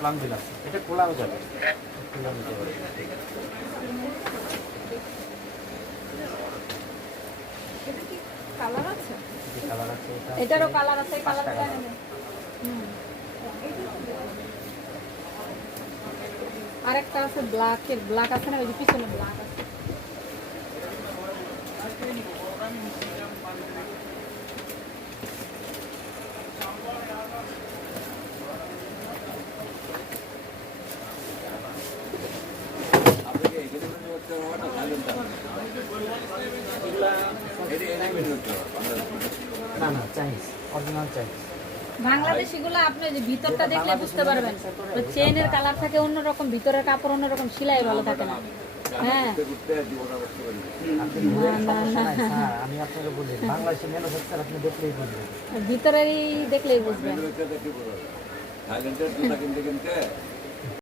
Plum বিল আছে, এটা খোলাও যাবে, খোলা নিতে পারবে। এটা কি কালার আছে? যে কালার আছে এটা, এটারও কালার আছে, কালার টাকা। নেবেন। হুম। আরেকটা আছে ব্ল্যাকের, ব্ল্যাক আছে না, ওই যে পিছনে ব্ল্যাক আছে। না না, চাইনিজ, অরিজিনাল চাইনিজ। বাংলাদেশিগুলো আপনি যে ভিতরটা দেখলে বুঝতে পারবেন, তো চেনের কালার থাকে অন্যরকম, ভিতরের কাপড় অন্যরকম, সেলাই ভালো থাকে না। হ্যাঁ, আপনি ঘুরে সমস্যা নাই স্যার, আমি আপনাকে বলি বাংলাদেশে ম্যানুফ্যাকচার আপনি দেখলেই বুঝবেন। ভিতরেরই দেখলেই বুঝবেন। থাইল্যান্ডের জুতা কিনতে কিনতে